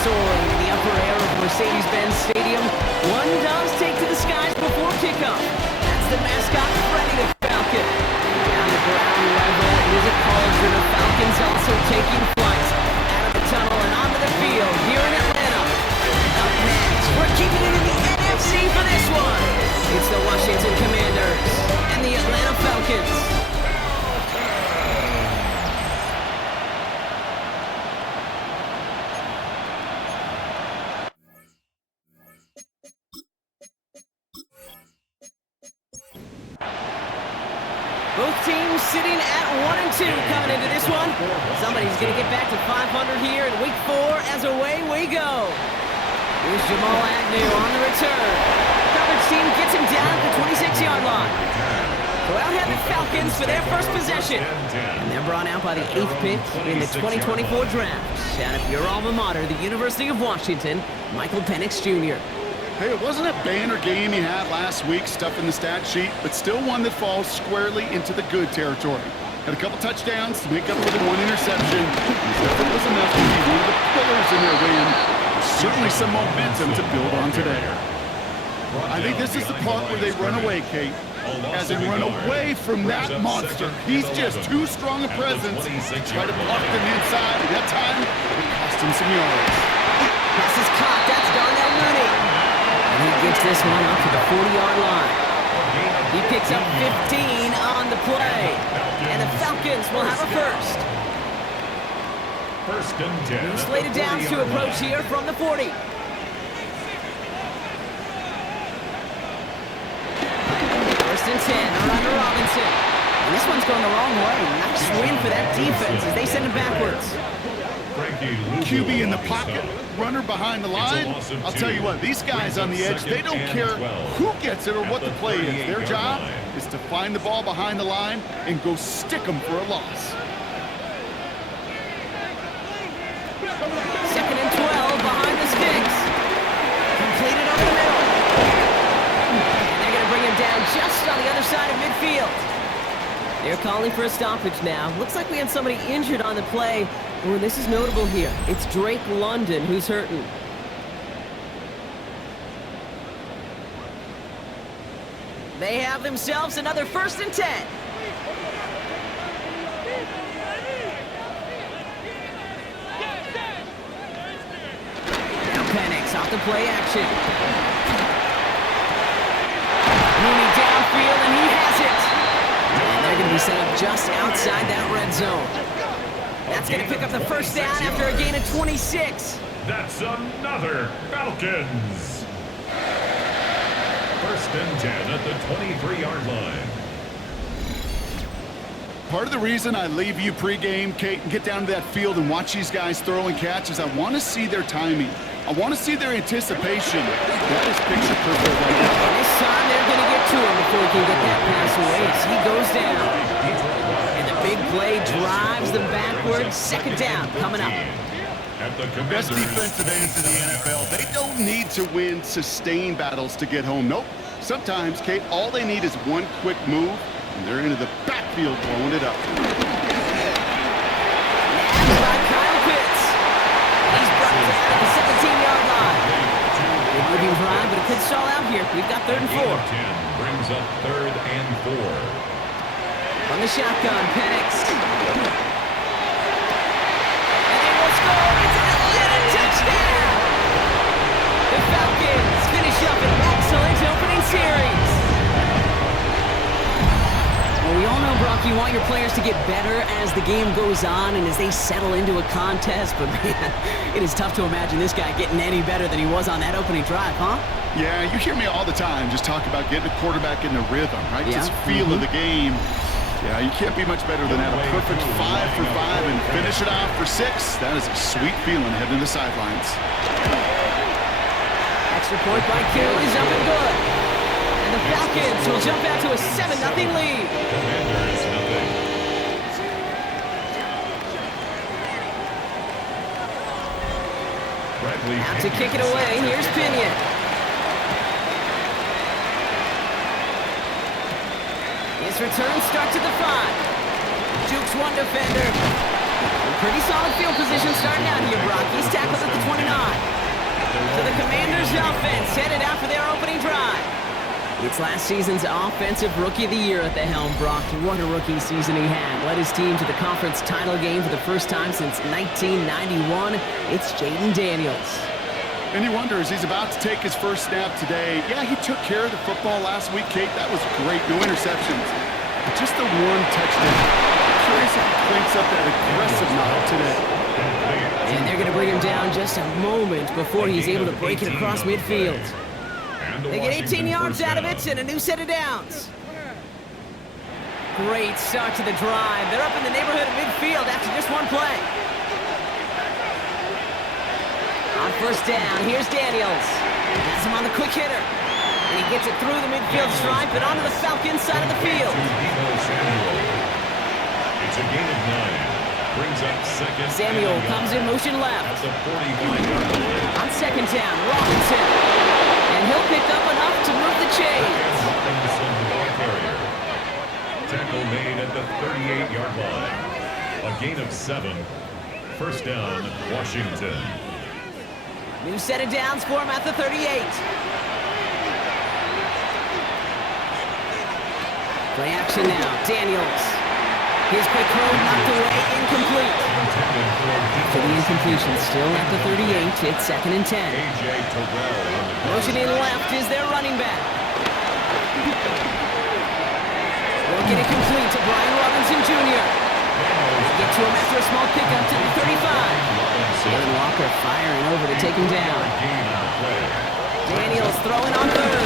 soaring in the upper air of Mercedes-Benz Stadium. One does take to the skies before kickoff. That's the mascot, Freddy the Falcon. Down the ground level, it is a cauldron of Falcons also taking flight. Out of the tunnel and onto the field here in Atlanta. Up next, we're keeping it in the NFC for this one. It's the Washington Commanders and the Atlanta Falcons. Both teams sitting at 1-2 coming into this one. Somebody's going to get back to 500 here in week 4 as away we go. Here's Jamal Agnew on the return. Coverage team gets him down at the 26-yard line. So out have the Falcons for their first possession. And they're brought out by the 8th pick in the 2024 draft. Out of your alma mater, the University of Washington, Michael Penix Jr. Hey, it wasn't a banner game he had last week, stuff in the stat sheet, but still one that falls squarely into the good territory. Had a couple touchdowns to make up for the one interception. His effort was enough to be one of the pillars in their win. Certainly some momentum to build on today. I think this is the part where they run away, Kate. As in run away from that monster. He's just too strong a presence. Try to block them inside, and that time, it cost him some yards. Pass is caught. That's Darnell Mooney. He gets this one up to the 40-yard line. He picks up 15 on the play. And the Falcons will have a first. First and 10. New slated downs to approach here from the 40. First and 10 around to Robinson. And this one's going the wrong way. Nice win for that defense as they send it backwards. QB in the pocket, runner behind the line. I'll tell you what, these guys on the edge, they don't care who gets it or what the play is. Their job is to find the ball behind the line and go stick them for a loss. Second and 12 behind the sticks. Completed over the middle. And they're going to bring him down just on the other side of midfield. They're calling for a stoppage now. Looks like we had somebody injured on the play. Oh, this is notable here. It's Drake London who's hurting. They have themselves another first and 10. Now Penix off the play action. Mooney downfield, and he has it. And they're going to be set up just outside that red zone. That's going to pick up the first down after a gain of 26. That's another Falcons. First and 10 at the 23-yard line. Part of the reason I leave you pregame, Kate, and get down to that field and watch these guys throw and catch is I want to see their timing. I want to see their anticipation. That is picture perfect right now. And this time they're going to get to him before he can get that pass away. So he goes down. Big play drives them backwards. Second down coming up. Best defensive ends in the NFL. They don't need to win sustained battles to get home. Nope. Sometimes, Kate, all they need is one quick move, and they're into the backfield blowing it up. Nabbed by Kyle Pitts. He's brought it at the 17-yard line. Good moving drive, but it could stall out here. We've got 3rd and 4. 10 brings up 3rd and 4. On the shotgun, Penix. And they will score. It's an Atlanta touchdown. The Falcons finish up an excellent opening series. Well, we all know, Brock, you want your players to get better as the game goes on and as they settle into a contest. But, man, it is tough to imagine this guy getting any better than he was on that opening drive, huh? Yeah, you hear me all the time just talk about getting a quarterback in the rhythm, right? Yeah. Just feel of the game. Yeah, you can't be much better than that. A perfect 5 for 5 and finish it off for 6. That is a sweet feeling heading to the sidelines. Extra point by Q is up and good. And the Falcons will jump out to a 7-0 lead. Commanders nothing. Out to kick it away. Here's Pinion. His return starts at the 5. Jukes one defender. Pretty solid field position starting out here, Brock. He's tackled at the 29. It's last season's Offensive Rookie of the Year at the helm, Brock. What a rookie season he had. Led his team to the conference title game for the first time since 1991. It's Jaden Daniels. And you wonder, as he's about to take his first snap today, yeah, he took care of the football last week, Kate. That was great. No interceptions. But just the one touchdown. I'm curious if he cranks up that aggressive knock today. And they're going to bring him down just a moment before he's able to break it across midfield. They get 18 yards out of it and a new set of downs. Great start to the drive. They're up in the neighborhood of midfield after just one play. On first down, here's Daniels. Has him on the quick hitter. And he gets it through the midfield stripe and onto the Falcons side of the field. It's a gain of 9. Brings up second. Samuel comes in motion left. At the 45-yard line. On second down, Robinson. And he'll pick up enough to move the chains. Robinson, ball carrier. Tackle made at the 38-yard line. A gain of 7. First down, Washington. New set of downs for him at the 38. Play action now. Daniels. His quick throw knocked away, incomplete. For the incompletion, still at the 38. It's 2nd and 10. A.J. Terrell. Motioning left is their running back. Working it complete to Brian Robinson Jr. Get to him after a small pickup to the 35. Jalen Walker firing over to take him down. Daniels throwing on third.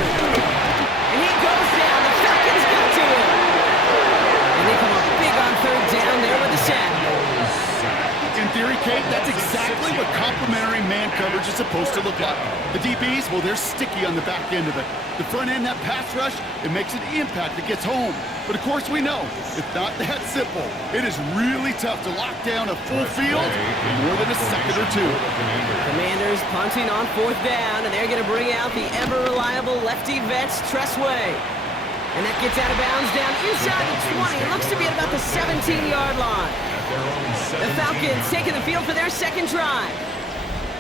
And he goes down. The Falcons got to him. And they come up big on third down there with the sack. In theory, Kate, that's exactly what complementary man coverage is supposed to look like. The DBs, well, they're sticky on the back end of it. The front end, that pass rush, it makes an impact that gets home. But of course we know, it's not that simple. It is really tough to lock down a full field in more than a second or two. Commanders punting on fourth down, and they're going to bring out the ever-reliable lefty vets, Tressway. And that gets out of bounds down inside the 20. It looks to be at about the 17-yard line. The Falcons taking the field for their second drive.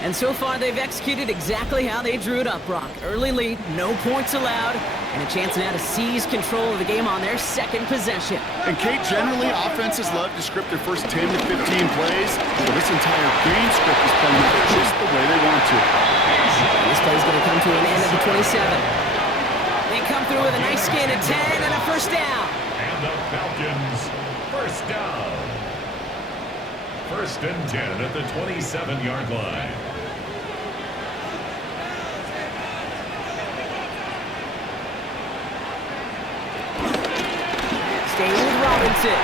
And so far, they've executed exactly how they drew it up, Brock. Early lead, no points allowed, and a chance now to seize control of the game on their second possession. And Kate, generally, offenses love to script their first 10 to 15 plays. Well, this entire game script is playing out just the way they want to. And this play's going to come to an end at the 27. They come through with a nice gain of 10 and a first down. And the Falcons, first down. 1st and 10 at the 27-yard line. Staying with Robinson.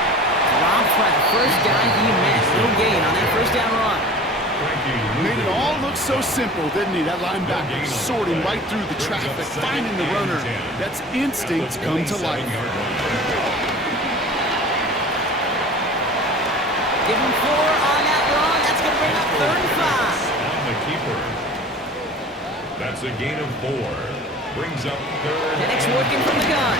Dropped by the first guy he met. No gain on that first down run. Made it all look so simple, didn't he? That linebacker sorting right through the traffic, finding the runner. That's instinct come to life. Give him 4 on that run. That's going to bring up 3rd and 5. On the keeper. That's a gain of 4. Brings up 3rd. Penix working from the gun.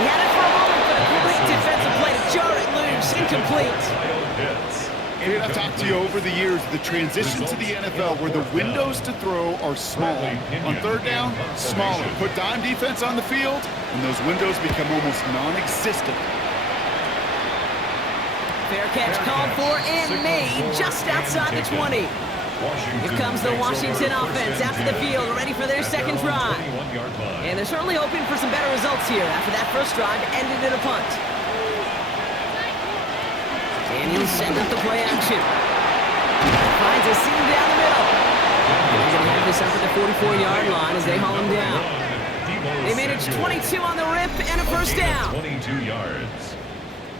He had it for a moment, but a great defensive play to jar it loose. Incomplete. Kate, I've talked to you over the years, the transition to the NFL where the windows to throw are small. On third down, smaller. Put dime defense on the field, and those windows become almost non-existent. Fair catch called for and made just outside the 20. Here comes the Washington offense after the field, ready for their second drive. And they're certainly hoping for some better results here after that first drive ended in a punt. Daniels sends up the play action. Finds a seam down the middle. And they're going to have this up at the 44-yard line as they haul him down. They manage 22 on the rip and a first down. 22 yards.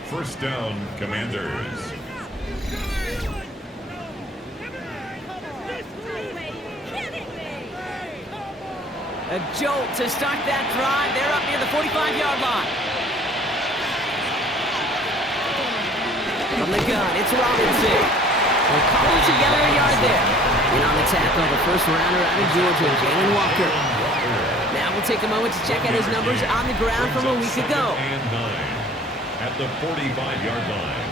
First down, Commanders. A jolt to start that drive. They're up near the 45-yard line. From the gun, it's Robinson. They're calling together a yard there. In on the tackle, the first rounder out of Georgia, Jalen Walker. Now we'll take a moment to check out his numbers on the ground from a week ago. And 9 at the 45-yard line.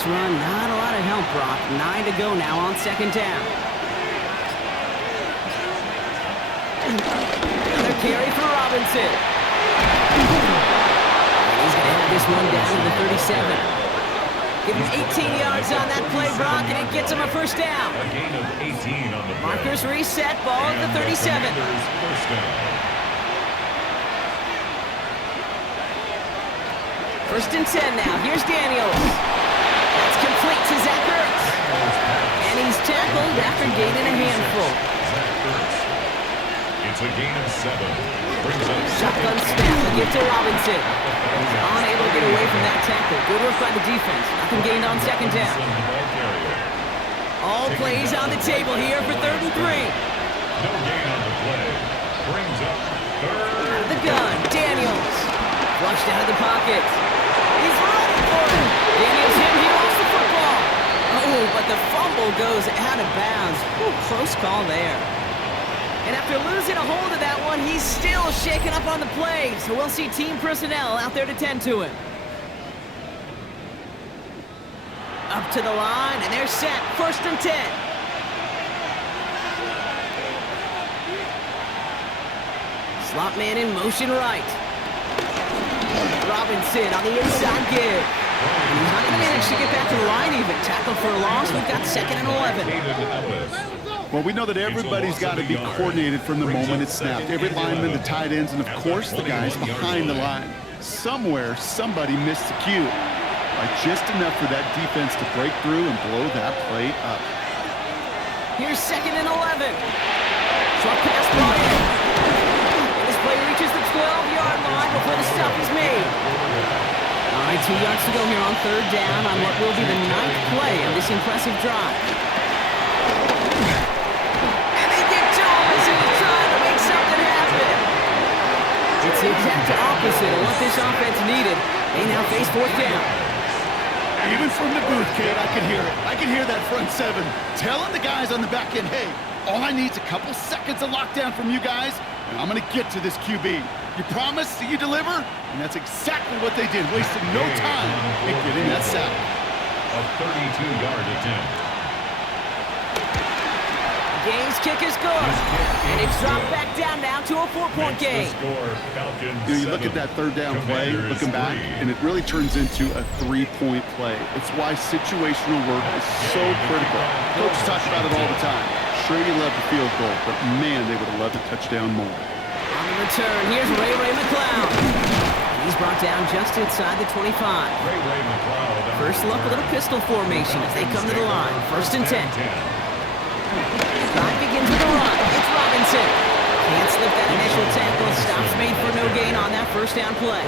this run, not a lot of help, Brock. 9 to go now on second down. Another carry for Robinson. And he's going to have this one down to the 37. Give him 18 yards on that play, Brock, and it gets him a first down. A gain of 18 on the play. Markers reset, ball at the 37. First down. First and 10 now. Here's Daniels. That's complete to Zach Ertz. And he's tackled after gaining a handful. It's a gain of 7. Brings up Shotgun snap. The give to Robinson. He's unable to get away from that tackle. Good work by the defense. Nothing gained on second down. All plays on the table here for 3rd and 3. No gain on the play. Brings up 3rd. Out of the gun. Daniels. Flushed out of the pocket. He's running for it. Daniels hit. He lost the football. Oh, but the fumble goes out of bounds. Ooh, close call there. And after losing a hold of that one, he's still shaking up on the play. So we'll see team personnel out there to tend to him. Up to the line, and they're set. 1st and 10. Slot man in motion right. Robinson on the inside give. And he's not going to manage to get back to the line even. Tackle for a loss. We've got 2nd and 11. Well, we know that everybody's got to be coordinated from the moment it's snapped. Every lineman, the tight ends, and of course the guys behind the line. Somewhere, somebody missed the cue. By just enough for that defense to break through and blow that play up. Here's 2nd and 11. Short pass brought in. And this play reaches the 12-yard line before the stop is made. All right, 2 yards to go here on 3rd down on what will be the 9th play of this impressive drive. It's the exact opposite of what this offense needed. They now face 4th down. Even from the booth, Kate, I could hear it. I could hear that front 7 telling the guys on the back end, hey, all I need is a couple seconds of lockdown from you guys, and I'm going to get to this QB. You promise that you deliver? And that's exactly what they did, wasting no time in getting that sack. A 32-yard attempt. Game's kick is good. And it's dropped back down now to a 4-point game. You look at that 3rd down play, looking back, and it really turns into a 3-point play. It's why situational work is so critical. Coaches talk about it all the time. Sure, you love the field goal, but man, they would have loved a touchdown more. On the return, here's Ray McLeod. He's brought down just inside the 25. First look, a little pistol formation as they come to the line. 1st and 10. Drive begins with a run. It's Robinson. Can't slip that initial tackle. Stops made for no gain on that 1st down play.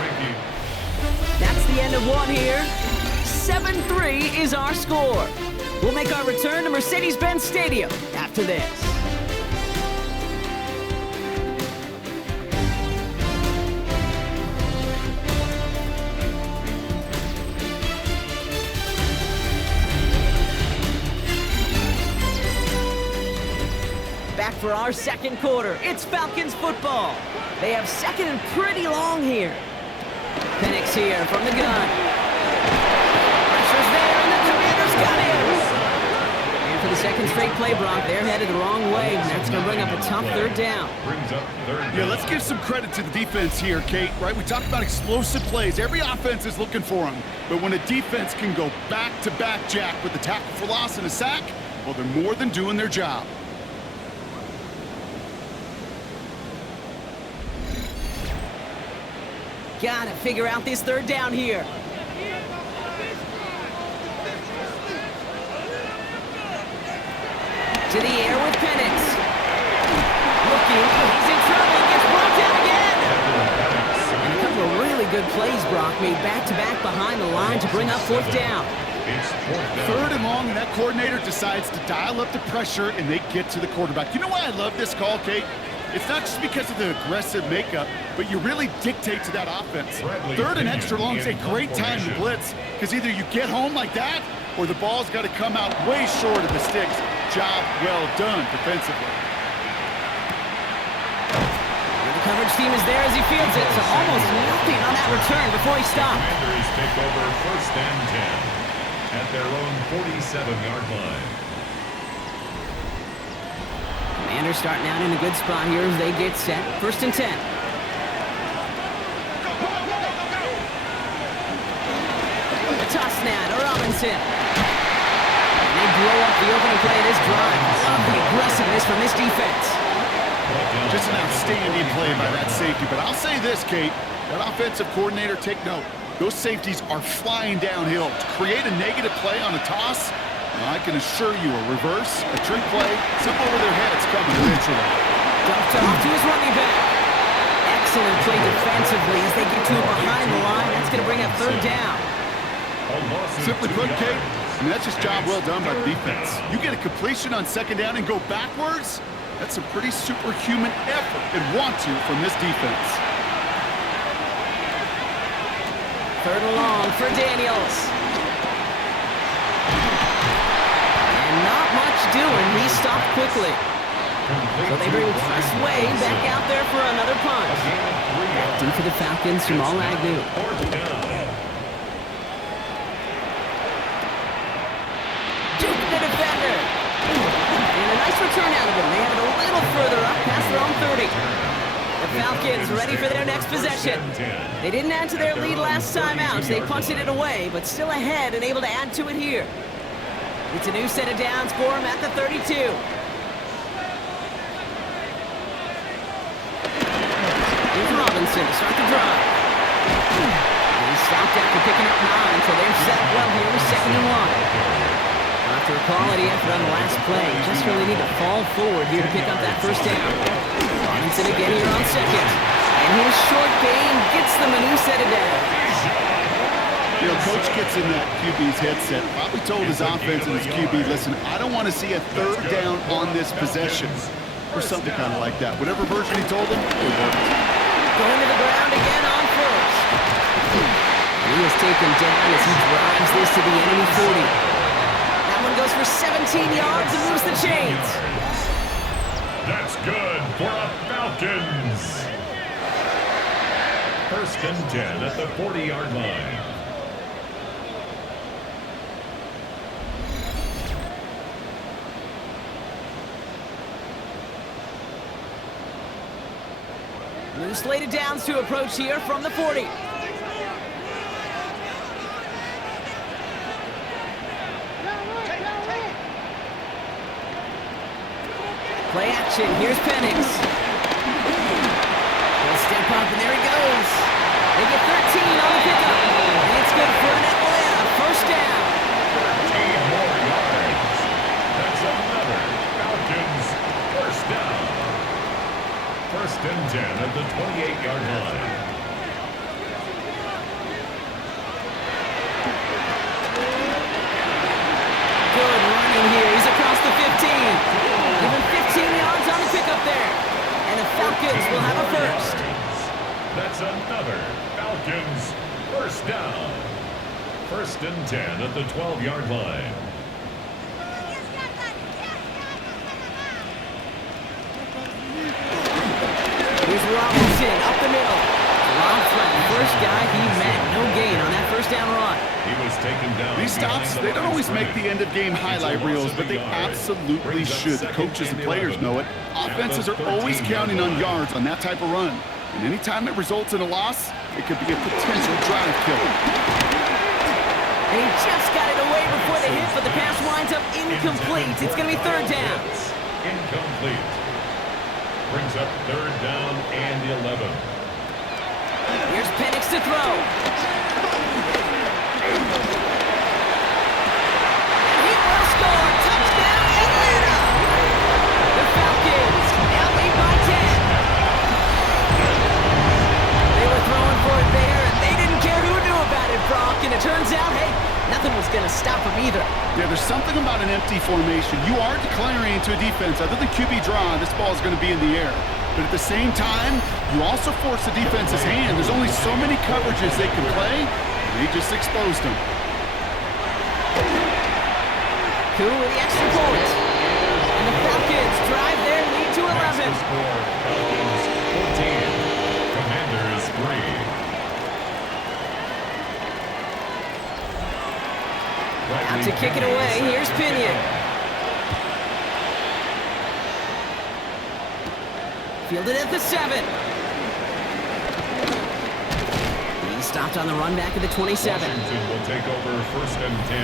That's the end of one here. 7-3 is our score. We'll make our return to Mercedes-Benz Stadium after this. Back for our 2nd quarter. It's Falcons football. They have 2nd and pretty long here. Penix here from the gun. Pressure's there, and the Commander's got him. And for the 2nd straight play, Brock, they're headed the wrong way, and that's going to bring up a tough 3rd down. Yeah, let's give some credit to the defense here, Kate, right? We talked about explosive plays. Every offense is looking for them. But when a defense can go back-to-back, Jack, with the tackle for loss and a sack, well, they're more than doing their job. Gotta figure out this 3rd down here. To the air with Penix. Looking, he's in trouble, gets brought down again. And a couple of really good plays, Brock, made back-to-back behind the line to bring up 4th down. 3rd and long, and that coordinator decides to dial up the pressure, and they get to the quarterback. You know why I love this call, Kate? It's not just because of the aggressive makeup, but you really dictate to that offense. 3rd and extra long is a great time to blitz, because either you get home like that, or the ball's got to come out way short of the sticks. Job well done defensively. And the coverage team is there as he fields it, so almost nothing on that return before he stopped. Commanders take over 1st and 10. at their own 47-yard line. Commanders starting out in a good spot here as they get set. 1st and 10. The toss now to Robinson. And they blow up the opening play of this drive. Love the aggressiveness from this defense. Just an outstanding play by that safety. But I'll say this, Kate. That offensive coordinator, take note. Those safeties are flying downhill. To create a negative play on a toss, well, I can assure you a reverse, a trick play, something over their heads coming eventually. Dumped off to his running back. Excellent play defensively as they get to it behind the line. That's going to bring up 3rd down. Simply put, Kate, that's just job well done by the defense. You get a completion on 2nd down and go backwards, that's a pretty superhuman effort and want to from this defense. 3rd and long for Daniels. And not much doing. He stopped quickly. So they bring Tress Way back out there for another punt. Back deep for the Falcons, Jamal Agnew. Duke the defender. And a nice return out of him. They have it a little further up past their own 30. The Falcons ready for their next possession. They didn't add to their lead last time out, so they punted it away, but still ahead and able to add to it here. It's a new set of downs for them at the 32. Here's Robinson to start the drive. He stopped after picking up 9, so they're set up well here with 2nd and 1. After a quality effort on the last play, just really need to fall forward here to pick up that 1st down. Robinson again here on 2nd. And his short gain gets them a new set of downs. You know, Coach gets in that QB's headset, probably told his offense and his QB, listen, I don't want to see a 3rd down on this possession. Or something kind of like that. Whatever version he told him, it worked. Going to the ground again on 1st. He is taken down as he drives this to the enemy 40. One goes for 17 yards and moves the chains. That's good for the Falcons. 1st and 10 at the 40-yard line. New slated downs to approach here from the 40. Play action, here's Penix. He'll step up, and there he goes. They get 13 on the pickup. And it's good for an Atlanta 1st down. 13 more yards. That's another Falcons 1st down. 1st and 10 at the 28-yard line. Good running here. He's across the 15. Give him 15 yards on the pickup there. And the Falcons will have a 1st. That's another Falcons 1st down. 1st and 10 at the 12-yard line. Here's Robinson up the middle. Rob Flat, 1st guy he met. No gain on that 1st down run. He was taken down. These stops, they don't always make the end-of-game highlight reels, but they absolutely should. The coaches and players know it. Offenses are always counting on yards on that type of run. And anytime it results in a loss, it could be a potential drive killer. And he just got it away before the hit, but the pass winds up incomplete. It's going to be 3rd down. Incomplete. Brings up 3rd down and 11. Here's Penix to throw. And he will score. Touchdown, Atlanta. The Falcons now lead by 10. They were throwing for it there, and they didn't care who knew about it, Brock. And it turns out, hey, nothing was going to stop them either. Yeah, there's something about an empty formation. You are declaring to a defense, other than QB draw, this ball is going to be in the air. But at the same time, you also force the defense's hand. There's only so many coverages they can play, and they just exposed them. Cool with the extra point. And the Falcons drive their lead to 11. Score, Falcons 14, Commanders 3. to kick it away. Here's Pinion. Fielded at the 7. He's stopped on the run back at the 27. Washington will take over 1st and 10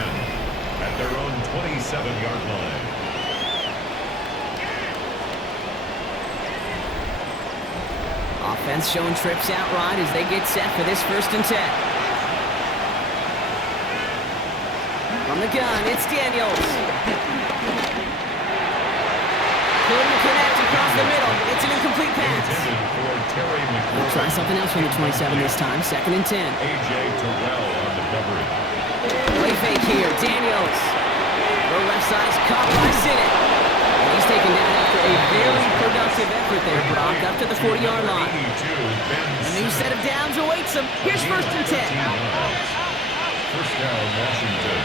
at their own 27-yard line. Offense showing trips out right as they get set for this 1st and 10. From the gun, it's Daniels. Couldn't connect across the middle. It's an incomplete pass. We'll try something else from the 27 this time. 2nd and 10. A.J. Terrell on the coverage. Play fake here. Daniels. Low left side's caught by Sinnott. And he's taken down after a very productive effort there, Brock, up to the 40-yard line. A new set of downs awaits him. Here's 1st and 10. First down, Washington.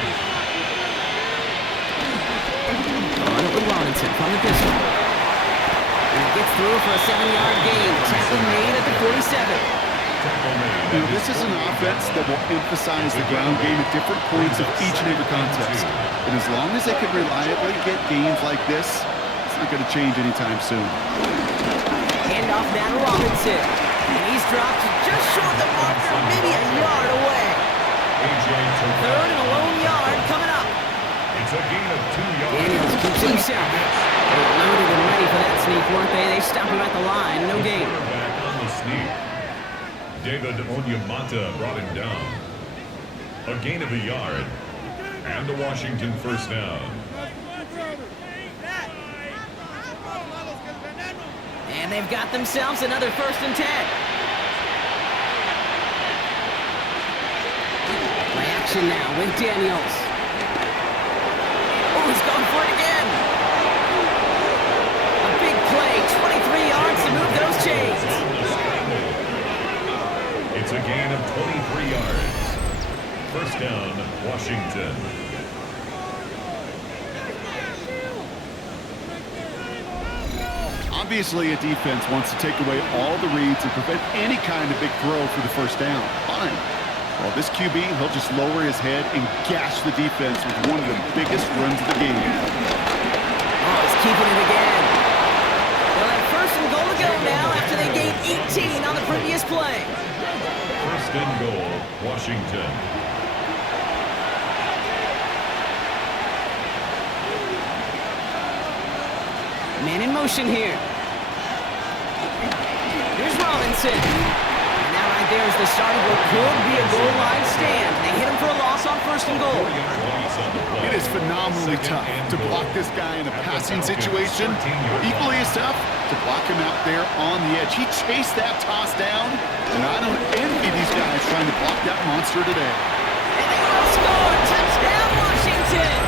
On it with Robinson from the pistol. And he gets through for a 7-yard gain. Tackle made at the 47. This is an offense that will emphasize the ground game at different points of each and every contest. And as long as they can reliably get gains like this, it's not going to change anytime soon. Hand off now to Robinson. And he's dropped just short the marker, maybe a yard away. 3rd and a lone yard coming up. It's a gain of 2 yards. Daniels keeps it himself. They were loaded and ready for that sneak, weren't they? They stopped him at the line. No gain. Back on the sneak. David Onyemata brought him down. A gain of a yard. And a Washington 1st down. And they've got themselves another 1st and 10. Play action now with Daniels. Oh, he's going for it again. A big play, 23 yards to move those chains. It's a gain of 23 yards. 1st down, Washington. Obviously, a defense wants to take away all the reads and prevent any kind of big throw for the 1st down. Fine. Well, this QB, he'll just lower his head and gash the defense with one of the biggest runs of the game. Oh, he's keeping it again. They'll have 1st and goal to go now after they gained 18 on the previous play. 1st and goal, Washington. Man in motion here. Here's Robinson. And that right there is the start of what could be a goal line stand. They hit him for a loss on 1st and goal. It is phenomenally tough to block this guy in a passing situation. Equally as tough to block him out there on the edge. He chased that toss down, and I don't envy these guys trying to block that monster today. And they will score! Touchdown, Washington!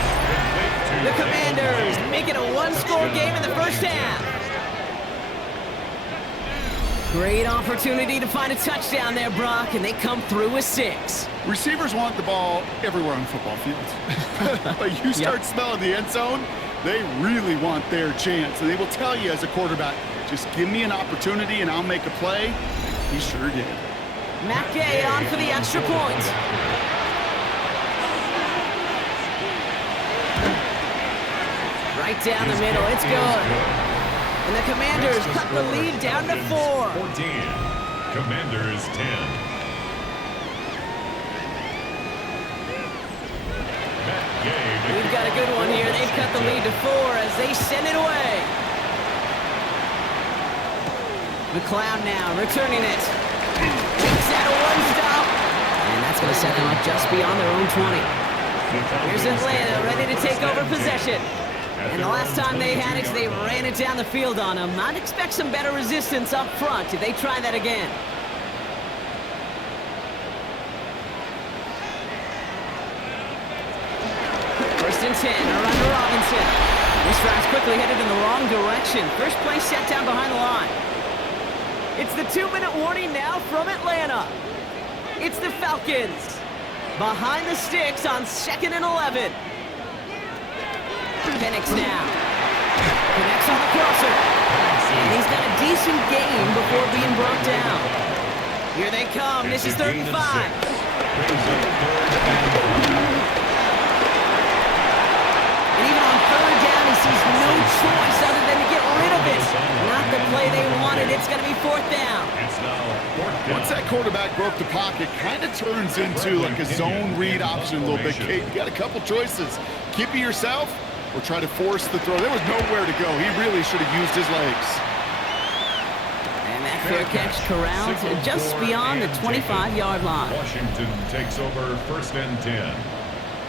The Commanders make it a 1-score game in the 1st half. Great opportunity to find a touchdown there, Brock, and they come through with 6. Receivers want the ball everywhere on football fields. But you start smelling the end zone, they really want their chance. And they will tell you as a quarterback, just give me an opportunity and I'll make a play. He sure did. Matt Gay on for the extra point. Right down the middle, it's good. And the Commanders cut the lead down to 4. 14. Commanders 10. We've got a good one here. They've cut the lead to 4 as they send it away. McLeod now returning it. Takes out a 1-stop. And that's going to set them up just beyond their own 20. Here's Atlanta ready to take over possession. And the last time they had it, they ran it down the field on them. I'd expect some better resistance up front if they try that again. First and 10, around to Robinson. This drive's quickly headed in the wrong direction. First play set down behind the line. It's the 2-minute warning now from Atlanta. It's the Falcons. Behind the sticks on 2nd and 11. Penix now. Connects on the crosser. And he's got a decent gain before being brought down. Here they come. This is 3rd and 5. early down. He sees no choice other than to get rid of it. Not the play they wanted. It's going to be fourth down. It's now fourth down. Once that quarterback broke the pocket, kind of turns into like a zone read option a little bit. Kate, you got a couple choices. Keep it yourself or try to force the throw. There was nowhere to go. He really should have used his legs. And that fair catch corralled just beyond the 25-yard line. Washington takes over first and 10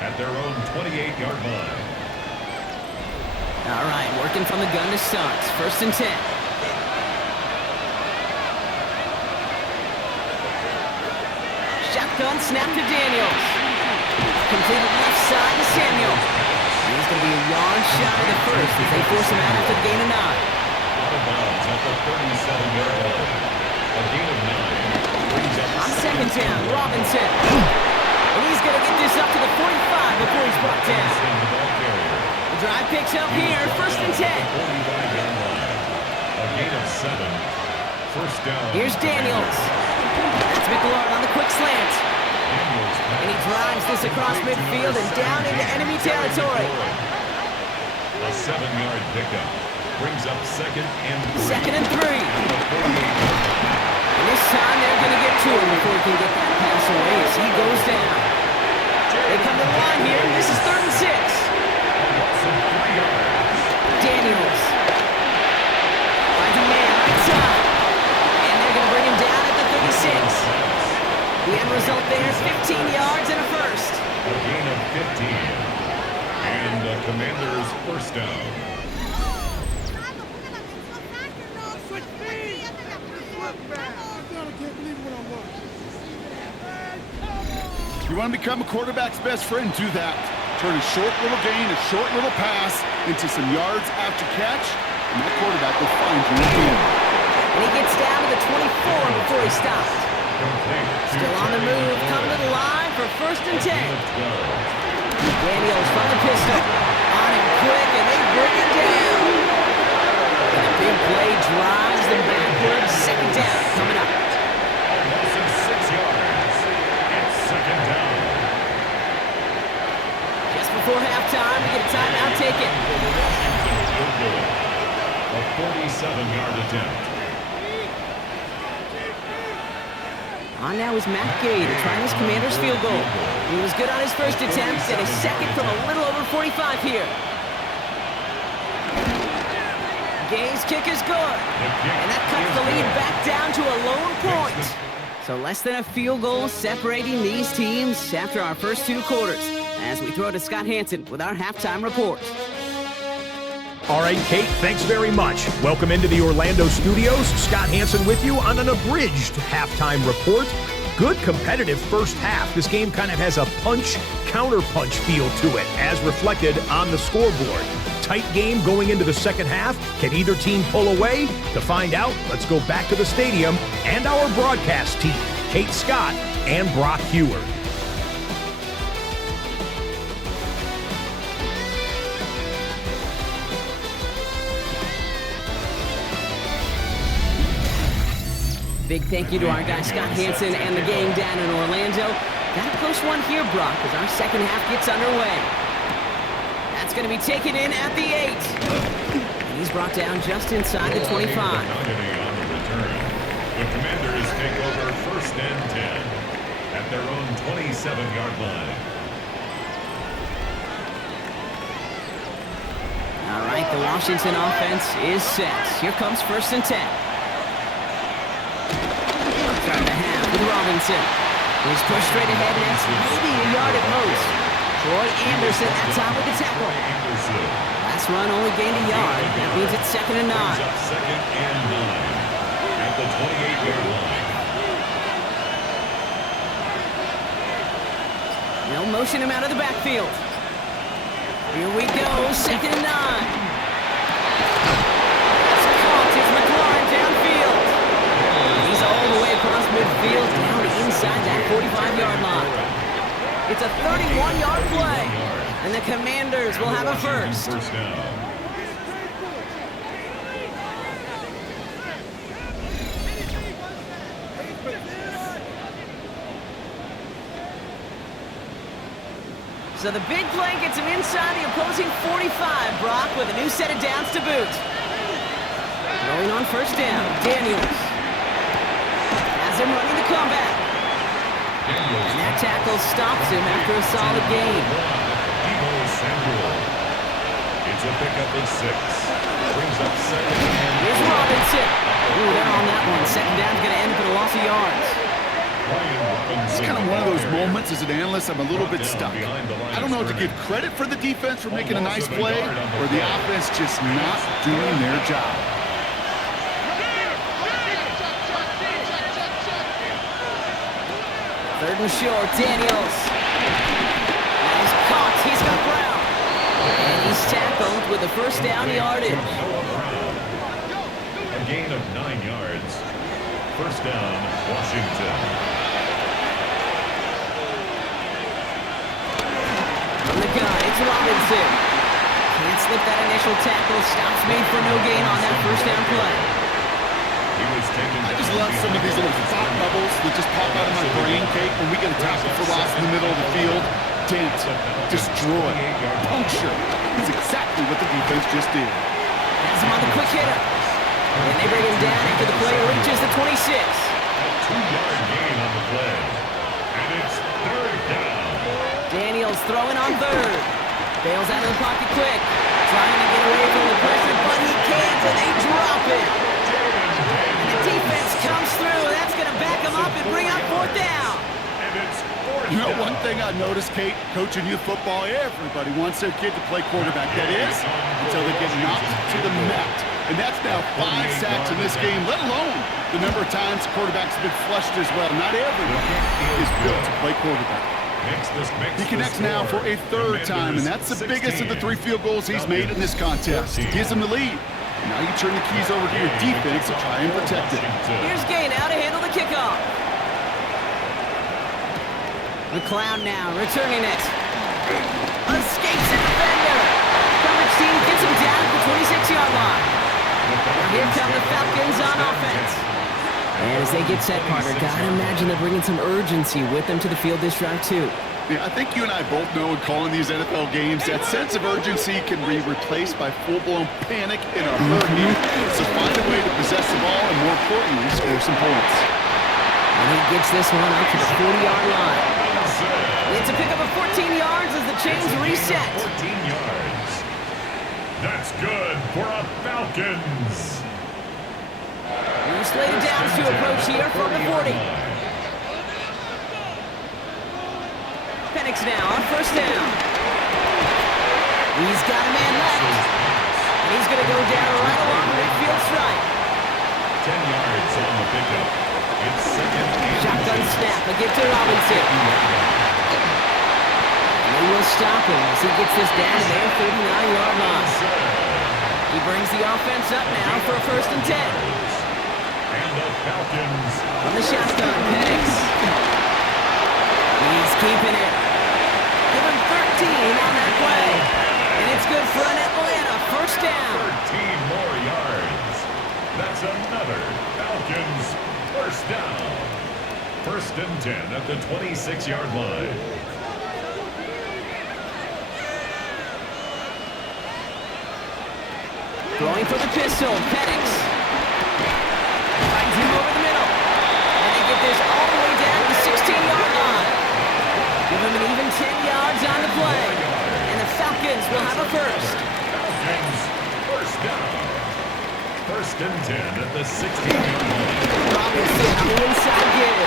at their own 28-yard line. All right, working from the gun to start. First and 10. Shotgun snap to Daniels. Completed left side to Samuel. He's going to be a yard shy of the first as they force him out after the gain of 9. Out of bounds at the 37-yard line. A gain of 9 brings up On second down, Robinson. And he's going to get this up to the 45 before he's brought down. the ball carrier. The drive picks up here, first and 10. 45-yard line. A gain of 7. First down. Here's Daniels. That's McLaurin on the quick slant. And he drives this across midfield and down into enemy territory. A 7-yard pickup brings up second and 3. Second and 3. And this time they're going to get to him before he can get that pass away as he goes down. They come to the line here. This is third and 6. Daniels. Finds a man outside. And they're going to bring him down at the 36. The end result there is 15 yards and a first. A gain of 15. And the Commanders' first down. If you want to become a quarterback's best friend, do that. Turn a short little gain, a short little pass into some yards after catch, and that quarterback will find you again. And he gets down to the 24 before he stopped. Still on the move, coming to the line for first and 10. Daniels from the pistol. On him quick, and they bring it down. And a big play drives them backwards. Second down coming up. Loss of 6 yards. It's second down. Just before halftime, we get a timeout taken. Washington field goal. A 47-yard attempt. On now is Matt Gay to try his Commander's field goal. He was good on his first attempt and a second from a little over 45 here. Gay's kick is good. And that cuts the lead back down to a lone point. So less than a field goal separating these teams after our first 2 quarters. As we throw to Scott Hansen with our halftime report. All right, Kate, thanks very much. Welcome into the Orlando studios. Scott Hansen with you on an abridged halftime report. Good competitive first half. This game kind of has a punch-counterpunch feel to it, as reflected on the scoreboard. Tight game going into the second half. Can either team pull away? To find out, let's go back to the stadium and our broadcast team, Kate Scott and Brock Hewer. Big thank you to our guy Scott Hansen and the game down in Orlando. Got a close one here, Brock, as our second half gets underway. That's going to be taken in at the 8. And he's brought down just inside the 25. The Commanders take over first and 10 at their own 27-yard line. All right, the Washington offense is set. Here comes first and 10. Start the half with Robinson. He's pushed straight ahead, and that's maybe a yard at most. Troy Anderson at top of the tackle. Last run only gained a yard. That means it's second and 9. Second and 9 at the 28-yard line. They'll motion him out of the backfield. Here we go, second and 9. It's caught. It's McLaurin downfield. He's all the way across midfield down inside that 45-yard line. It's a 31-yard play, and the Commanders will have a first. First down. So the big play gets him inside the opposing 45, Brock, with a new set of downs to boot. Throwing on first down, Daniels. Has him running the comeback. And that tackle stops him after a solid gain. It's a pickup of 6. Brings up second. Here's Robinson. Ooh, they're on that one. Second down's going to end up in a loss of yards. It's kind of one of those moments as an analyst I'm a little bit stuck. I don't know if to give credit for the defense for making a nice play or the offense just not doing their job. Third and short, Daniels. And he's caught. He's got Brown. And he's tackled with a first down yardage. A gain of 9 yards. First down, Washington. From the gun, it's Robinson. Can't slip that initial tackle. Stops made for no gain on that first down play. I just love some of these little thought bubbles that just pop out of my brain, Kate, when we get a tackle for loss in the middle of the field. Dent, destroy, puncture. That's exactly what the defense just did. Has him on the quick hitter. And they bring him down after the play reaches the 26. A 2-yard gain on the play. And it's third down. Daniels throwing on third. Bails out of the pocket quick. Trying to get away from the pressure, but he can't, and they drop it. And the defense comes through. That's going to back him up and bring up fourth down. And it's fourth You know, down. one thing I noticed, Kate, coaching youth football, everybody wants their kid to play quarterback. That is, until they get knocked to the mat. And that's now 5 sacks in this game, let alone the number of times quarterbacks have been flushed as well. Not everyone is built to play quarterback. He connects now for a third time, and that's the biggest of the 3 field goals he's made in this contest. Gives him the lead. Now you turn the keys over to your defense to try and protect it. Here's Gay now to handle the kickoff. McLeod now returning it. Escapes a defender. Coverage team gets him down at the 26-yard line. Now here come the Falcons on offense. And as they get set, Carter, gotta imagine they're bringing some urgency with them to the field this drive, too. Yeah, I think you and I both know in calling these NFL games, that sense of urgency can be replaced by full-blown panic in a hurry. So find a way to possess the ball and, more importantly, score some points. And he gets this one out to the 40-yard line. It's a pickup of 14 yards as the chains reset. 14 yards. That's good for a Falcons. New slated downs to approach here from the 40. Penix now on first down. He's got a man left. And he's going to go down right along midfield stripe. 10 yards on the pickup. It's second and Shotgun snap, a give to Robinson. And they will stop him as he gets this down to their 39-yard line. He brings the offense up now for a first and 10. And the Falcons. From the shotgun, Penix. He's keeping it. Give him 13 on that play. And it's good for an Atlanta first down. 13 more yards. That's another Falcons first down. First and 10 at the 26-yard line. Throwing for the pistol, Penix. Finds him over the middle. And they get this all the way down to the 16-yard line. Give him an even 10 yards on the play. And the Falcons will have a first. Falcons first down. First and 10 at the 16-yard line. Robinson on the inside give.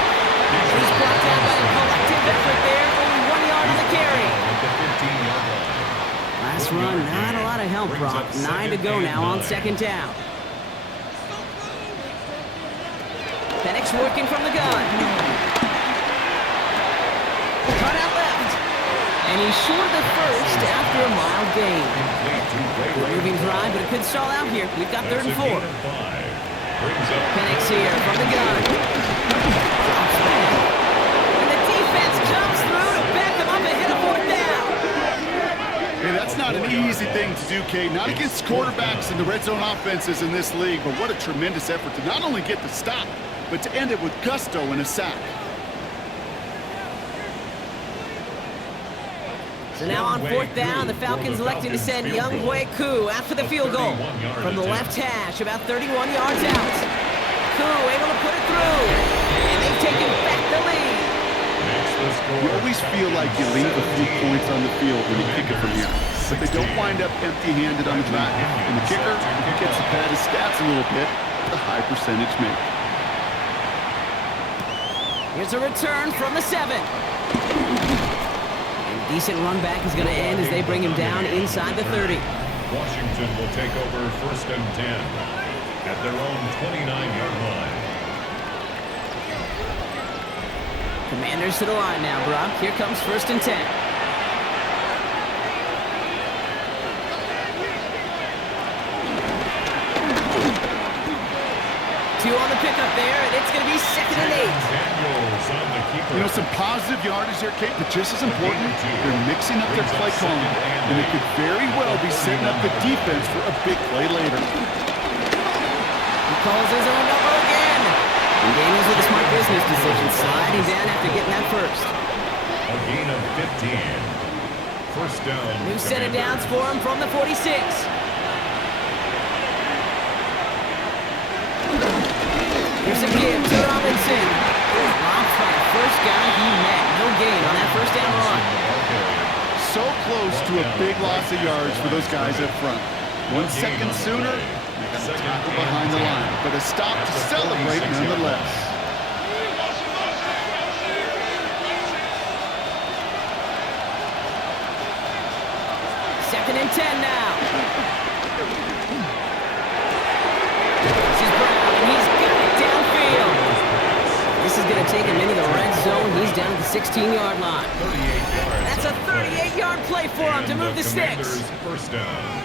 He's brought down by a collective effort there. Only 1 yard on the carry. At the 15-yard line. Last run, not a lot of help, Brock. 9 to go now on second down. Penix working from the gun. Cut out left. And he's short of the first after a mild gain. Good moving drive, but it could stall out here. We've got third and 4. Penix here from the gun. Drops back. And the defense comes through to back them up and hit a fourth down. Hey, that's not an easy thing to do, Kate. Not against quarterbacks and the red zone offenses in this league, but what a tremendous effort to not only get the stop, but to end it with gusto and a sack. So now on fourth down, the Falcons electing to send Young Koo after the field goal from the left hash, about 31 yards out. Koo able to put it through, and they've taken back the lead. You always feel like you leave a few points on the field when you kick it from here, but they don't wind up empty-handed on the track. And the kicker, if he gets to pad his stats a little bit, the high percentage make. Here's a return from the 7. Decent run back is going to end as they bring him down inside the 30. Washington will take over 1st and 10 at their own 29-yard line. Commanders to the line now, Brock. Here comes 1st and 10. 2 on the pickup there, and it's going to be 2nd and 8. You know, some positive yardage there, Kate, but just as important, they're mixing up their play calling, and it could very well be setting up the defense for a big play later. He calls his own number again. And Daniels with a smart business decision, sliding down after getting that first. A gain of 15. 1st down. New set of downs for him from the 46. Here's a give to Robinson. Off by the first guy he met. No gain on that 1st down run. So close to a big loss of yards for those guys up front. 1 second sooner, they got a tackle behind the line, but a stop to celebrate nonetheless. Second and 10 now. This is Brown, and he's got it downfield. This is going to take him into the red zone. He's down at the 16-yard line. That's a 38-yard play for him to move the sticks. 1st down.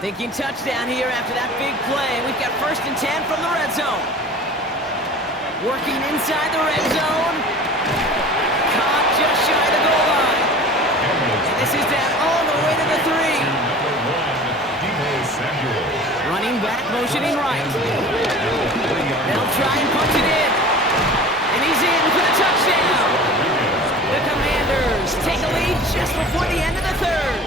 Thinking touchdown here after that big play. We've got 1st and 10 from the red zone. Working inside the red zone. Caught just shy of the goal line. And this is down all the way to the 3. Running back, motioning right. They'll try and punch it in. And he's in for the touchdown. The Commanders take a lead just before the end of the 3rd.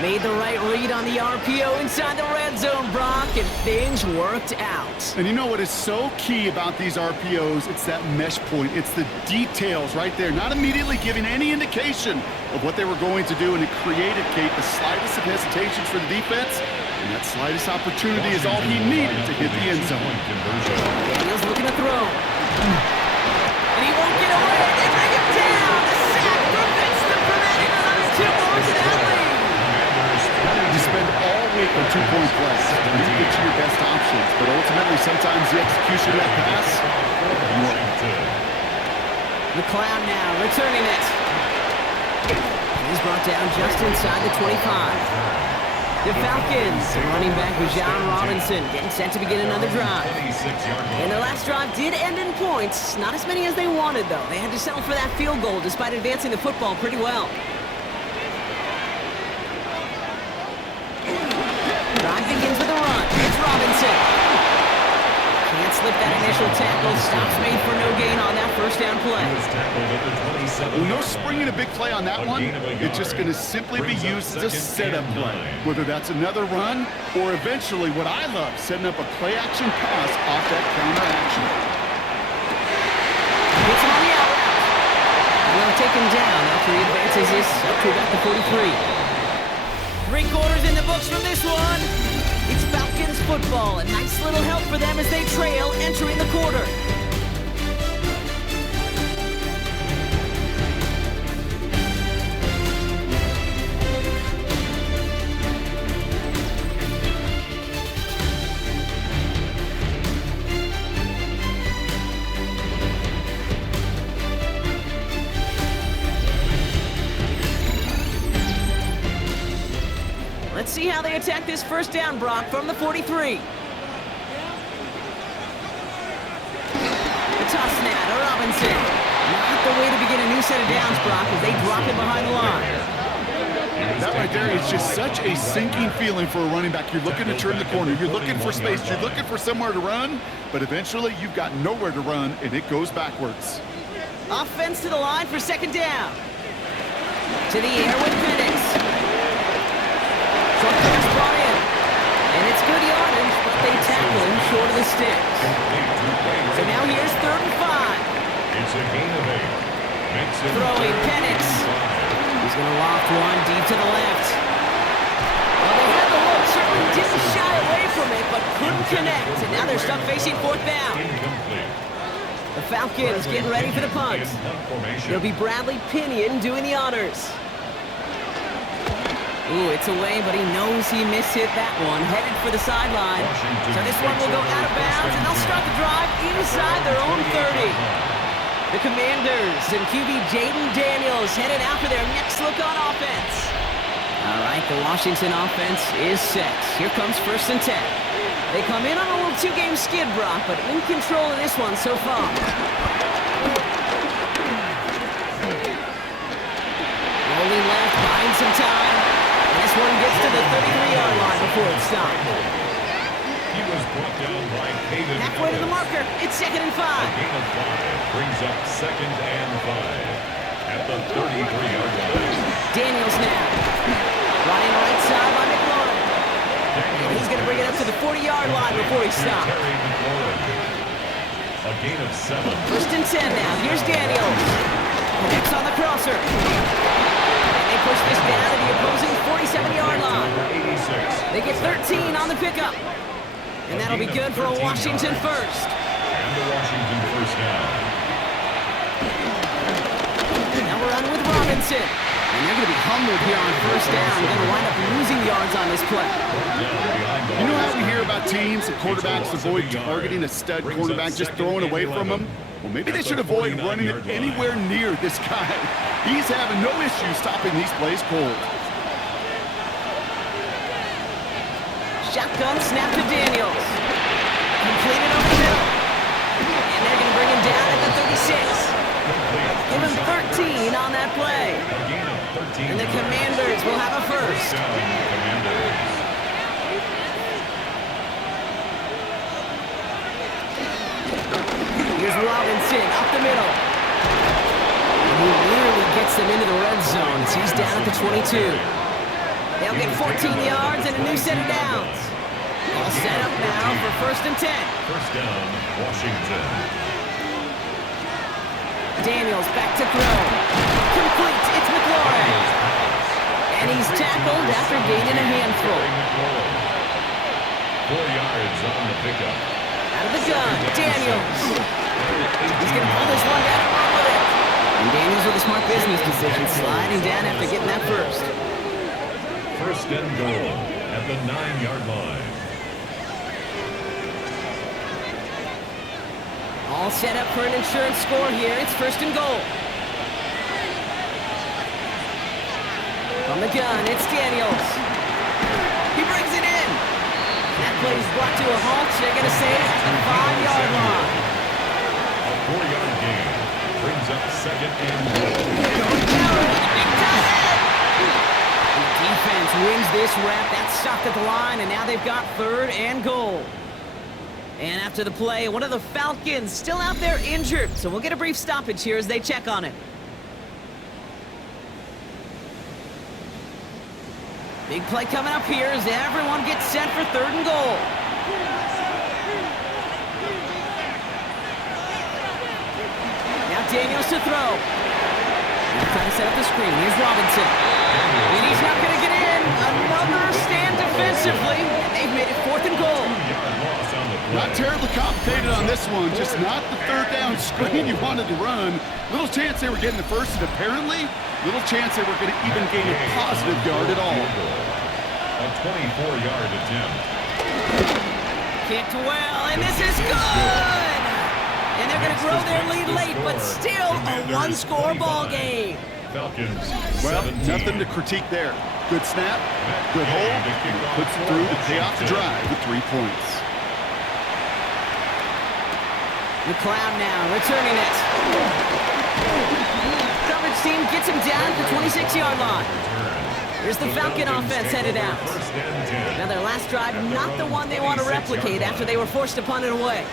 Made the right read on the RPO inside the red zone, Brock, and things worked out. And you know what is so key about these RPOs? It's that mesh point. It's the details right there, not immediately giving any indication of what they were going to do, and it created, Kate, the slightest of hesitations for the defense, and that slightest opportunity is all he needed to hit the end zone. Daniels looking to throw. And he won't get away. They bring him down. The sack prevents them from adding another 2 more to that lead. You spend all week on 2-point plays. You get to your best options, but ultimately sometimes the execution of that pass. McLeod now returning it. He's brought down just inside the 25. The Falcons, running back John Robinson, getting set to begin another drive. And their last drive did end in points. Not as many as they wanted, though. They had to settle for that field goal despite advancing the football pretty well. Drive begins with a run. It's Robinson. Can't slip that initial tackle. Stops made for no gain on that 1st down play. No springing a big play on that one. It's just going to simply be used as a setup play. Whether that's another run or eventually what I love, setting up a play-action pass off that counter action. Hits him on the out route. And they'll take him down after he advances this up to about the 43. 3 quarters in the books from this one. It's Falcons football. A nice little help for them as they trail entering the quarter. Let's see how they attack this 1st down, Brock, from the 43. The toss snap to Robinson. Not the way to begin a new set of downs, Brock, as they drop it behind the line. That right there is just such a sinking feeling for a running back. You're looking to turn the corner. You're looking for space. You're looking for somewhere to run, but eventually you've got nowhere to run, and it goes backwards. Offense to the line for second down. To the air with Penix. Short pass brought in. And it's good yardage, but they tackle him short of the sticks. So now here's 3rd and 5. It's a gain of 8. Makes it Throwing Penix. He's going to loft one deep to the left. Well, they had the look. Certainly didn't shy away from it, but couldn't connect. And now they're stuck facing 4th down. The Falcons getting ready for the punt. It'll be Bradley Pinion doing the honors. Ooh, it's away, but he knows he mishit that one. Headed for the sideline. So this one will go out of bounds, and they'll start the drive inside their own 30. The Commanders and QB Jaden Daniels headed out for their next look on offense. All right, the Washington offense is set. Here comes 1st and 10. They come in on a little 2-game skid, Brock, but in control of this one so far. Rolling left, buying some time. And this one gets to the 33-yard line before it's stopped. He was brought down by Hayden. Halfway to the marker, it's 2nd and 5. Gain of 5 brings up 2nd and 5 at the 33-yard line. Daniels now. Running right side by McLaurin. And he's going to bring it up to the 40-yard line before he stops. A gain of 7. 1st and 10 now. Here's Daniels. Connects on the crosser. And they push this down to the opposing 47-yard line. They get 13 on the pickup. And that'll be good for a Washington first. And a Washington first down. Now we're on with Robinson. And they're going to be humbled here on 1st down. They're going to wind up losing yards on this play. You know how we hear about teams and quarterbacks avoid targeting a stud quarterback, just throwing away from him? Well, maybe they should avoid running it anywhere near this guy. He's having no issue stopping these plays cold. Shotgun snap to Daniels. Completed over the middle. And they're going to bring him down at the 36. Give him 13 on that play. And the Commanders will have a first. Here's Robinson up the middle. And he nearly gets them into the red zone as he's down at the 22. They'll get 14 yards and a new set of downs. All set up now for 1st and 10. First down, Washington. Daniels back to throw. Complete. It's McLaurin. And he's tackled after gaining a handful. 4 yards on the pickup. Out of the gun, Daniels. He's going to pull this one down and run with it. And Daniels with a smart business decision, sliding down after getting that first. 1st and goal at the 9-yard line. All set up for an insurance score here. It's 1st and goal. From the gun, it's Daniels. He brings it in. That play is brought to a halt. They're going to say it at the 5-yard line. A 4-yard gain brings up 2nd and goal. The defense wins this rep. That's stopped at the line, and now they've got 3rd and goal. And after the play, one of the Falcons still out there injured. So we'll get a brief stoppage here as they check on it. Big play coming up here as everyone gets set for 3rd and goal. Now Daniels to throw. Now trying to set up the screen. Here's Robinson. And he's not going to get in. Another stand defensively. And they've made it 4th and goal. Not terribly complicated on this one, just not the 3rd down screen you wanted to run. Little chance they were getting the first, and apparently, little chance they were going to even gain a positive yard at all. A 24-yard attempt. Kicked well, and this is good! And they're going to grow their lead late, but still a one-score ball game. Falcons, well, 17. nothing to critique there. Good snap, good hold, and puts it through to pay off the drive with 3 points. McLeod now returning it. Coverage team gets him down at the 26-yard line. Here's the Falcon offense headed out. Now their last drive, not the one they want to replicate after they were forced to punt it away.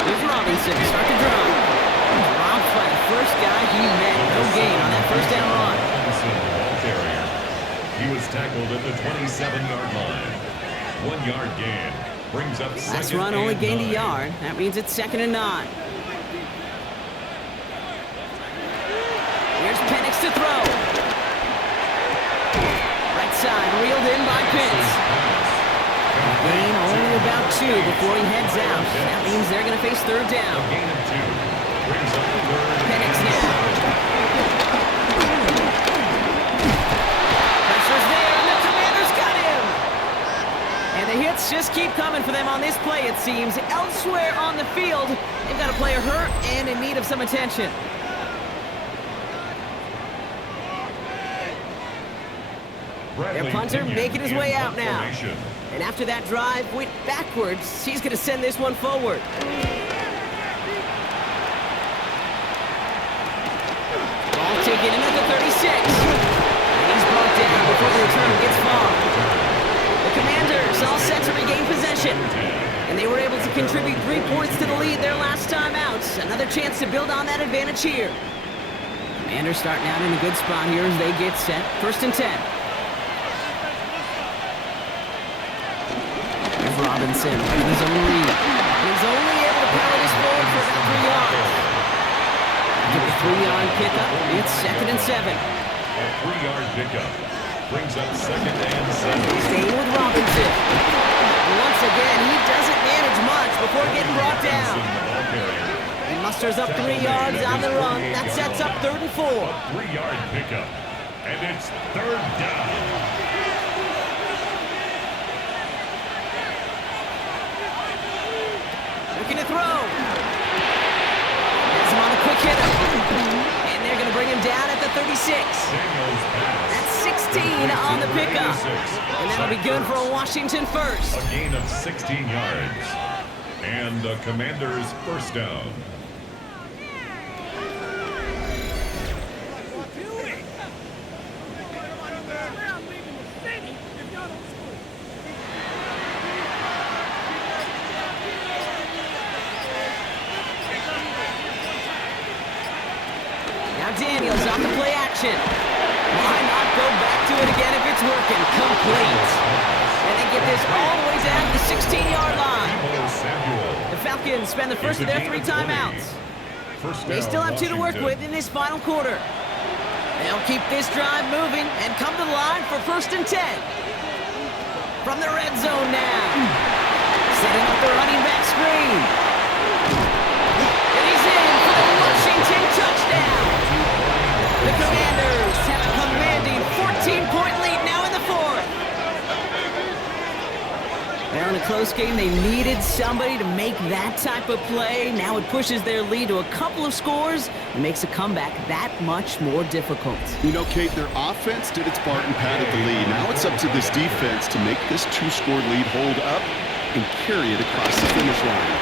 Here's Robinson to start the drive. Robbed by the first guy he met. No gain on that first down run. He was tackled at the 27-yard line. 1 yard gain. Brings up second. Last run only gained a 9. yard. That means it's 2nd and 9. Here's Penix to throw. Right side, reeled in by Pitts. Gain only about 2 before he heads out. That means they're going to face 3rd down. Gain of 2. Brings up 3rd. Penix now. Pressure's there, and the Commanders got him. And the hits just keep coming for them on this play, it seems. Elsewhere on the field, they've got a player hurt and in need of some attention. Their punter making his way out now. And after that drive went backwards, he's going to send this one forward. Ball taken in at the 36. And he's brought down before the return gets far. The Commanders all set to regain possession. And they were able to contribute 3 points to the lead their last time out. Another chance to build on that advantage here. Commanders starting out in a good spot here as they get set. 1st and 10. Robinson with his own read. He's only able to power this forward for about 3 yards. After the 3-yard pickup, it's 2nd and 7. A 3-yard pickup brings up 2nd and 7. Staying with Robinson. And once again, he doesn't manage much before getting brought down. He musters up 3 yards on the run. That sets up 3rd and 4. A 3-yard pickup, and it's 3rd down. Looking to throw. Has him on a quick hitter. And they're going to bring him down at the 36. That's 16 on the pickup. And that'll be good for a Washington first. A gain of 16 yards. And the Commanders' 1st down. Daniels on the play action. Why not go back to it again if it's working? Complete. And they get this all the way down to the 16-yard line. The Falcons spend the first of their 3 timeouts. They still have 2 to work with in this final quarter. They'll keep this drive moving and come to the line for 1st and 10. From the red zone now. Setting up the running back screen. And he's in for the Washington touchdown. The Commanders have a commanding 14-point lead now in the 4th. Now in a close game, they needed somebody to make that type of play. Now it pushes their lead to a couple of scores and makes a comeback that much more difficult. You know, Kate, their offense did its part and padded the lead. Now it's up to this defense to make this 2-score lead hold up and carry it across the finish line.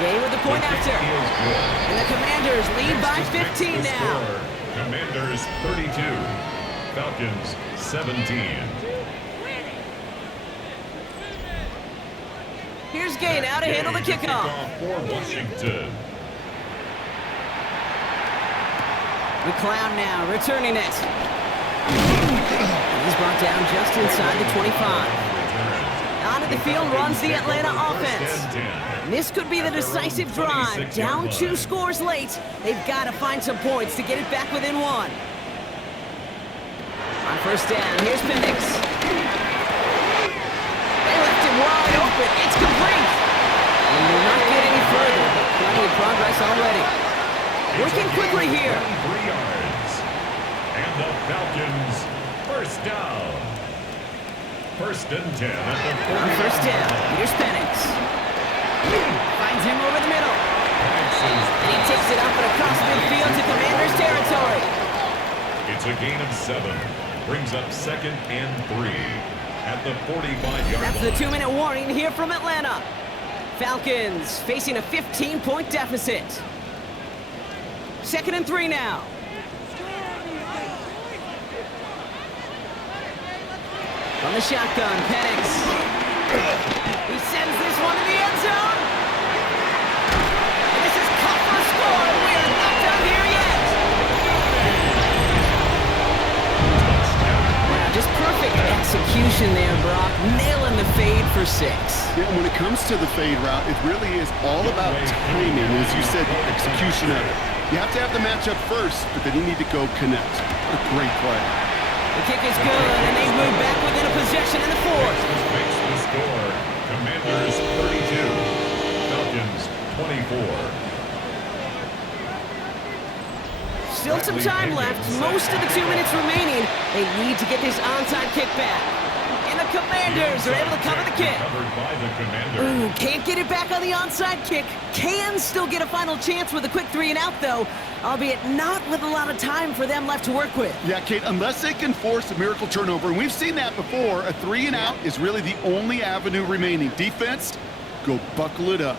They were the point after. And the Commanders lead by 15 now. Commanders 32, Falcons 17. Here's Gay now to handle the kickoff. For Washington. McLeod now returning it. He's brought down just inside the 25. Onto the field runs the Atlanta offense. And this could be the decisive drive. Down 2 scores late. They've got to find some points to get it back within 1. On 1st down, here's Penix. They left him wide open. It's complete. And they'll not get any further, but plenty of progress already. Working quickly here. 3 yards. And the Falcons 1st down. 1st and 10 at the 40. On 1st down, here's Penix. Finds him over the middle. And he takes it up and across midfield to Commanders territory. It's a gain of 7. Brings up 2nd and 3 at the 45-yard line. That's the 2-minute warning here from Atlanta. Falcons facing a 15-point deficit. 2nd and 3 now. From the shotgun, Penix. He sends this one to the end zone. And this is cut for a score, and we are not done here yet. Wow, just perfect execution there, Brock. Nailing the fade for 6. Yeah, when it comes to the fade route, it really is all about timing. As you said, the execution of it. You have to have the matchup first, but then you need to go connect. What a great play. The kick is good, and they move back within a possession in the 4th. Makes the score. Commanders 32, Falcons 24. Still some time left. Most of the 2 minutes remaining. They need to get this onside kick back. And the Commanders are able to cover the kick. Covered by the Commanders. Ooh, can't get it back on the onside kick. Can still get a final chance with a quick 3 and out, though. Albeit not with a lot of time for them left to work with. Yeah, Kate, unless they can force a miracle turnover, and we've seen that before, a 3 and out is really the only avenue remaining. Defense, go buckle it up.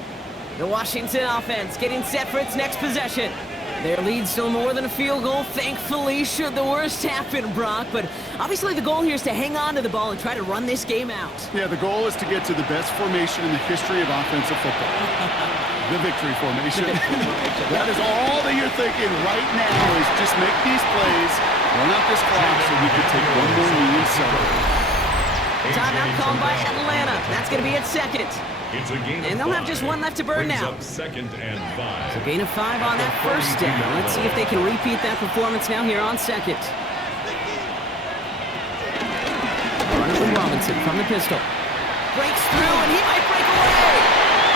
The Washington offense getting set for its next possession. Their lead's still more than a field goal, thankfully, should the worst happen, Brock. But obviously the goal here is to hang on to the ball and try to run this game out. Yeah, the goal is to get to the best formation in the history of offensive football. The victory formation. That is all that you're thinking right now is just make these plays, run out this clock so we can take one more knee and settle. Timeout called by Atlanta. That's going to be its 2nd. It's a gain And they'll have just 1 left to burn now. Up 2nd and 5. So gain of 5 on that 1st down. Let's see if they can repeat that performance now here on 2nd. Running from Robinson from the pistol. Breaks through, and he might break away.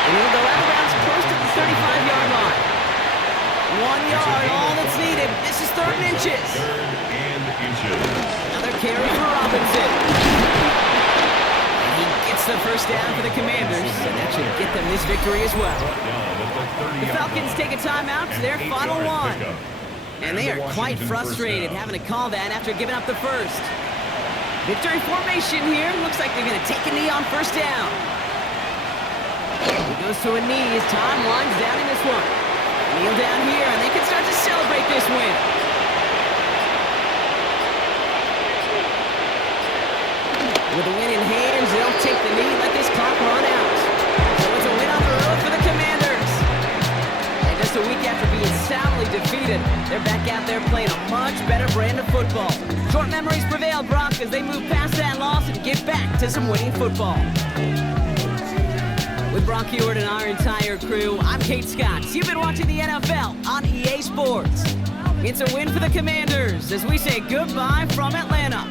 And he'll go out of bounds close to the 35-yard line. 1 yard, all that's needed. This is 3rd and inches. 3rd and inches. Another carry for Robinson. And he gets the 1st down for the Commanders, and that should get them this victory as well. The Falcons take a timeout to their final 1. And they are quite frustrated having to call that after giving up the 1st. Victory formation here. Looks like they're going to take a knee on 1st down. He goes to a knee as time winds down in this one. Kneel down here, and they can start to celebrate this win. With the win in hands, they'll take the knee, let this clock run out. So it's a win on the road for the Commanders. And just a week after being soundly defeated, they're back out there playing a much better brand of football. Short memories prevail, Brock, as they move past that loss and get back to some winning football. With Brock Ewart and our entire crew, I'm Kate Scott. You've been watching the NFL on EA Sports. It's a win for the Commanders as we say goodbye from Atlanta.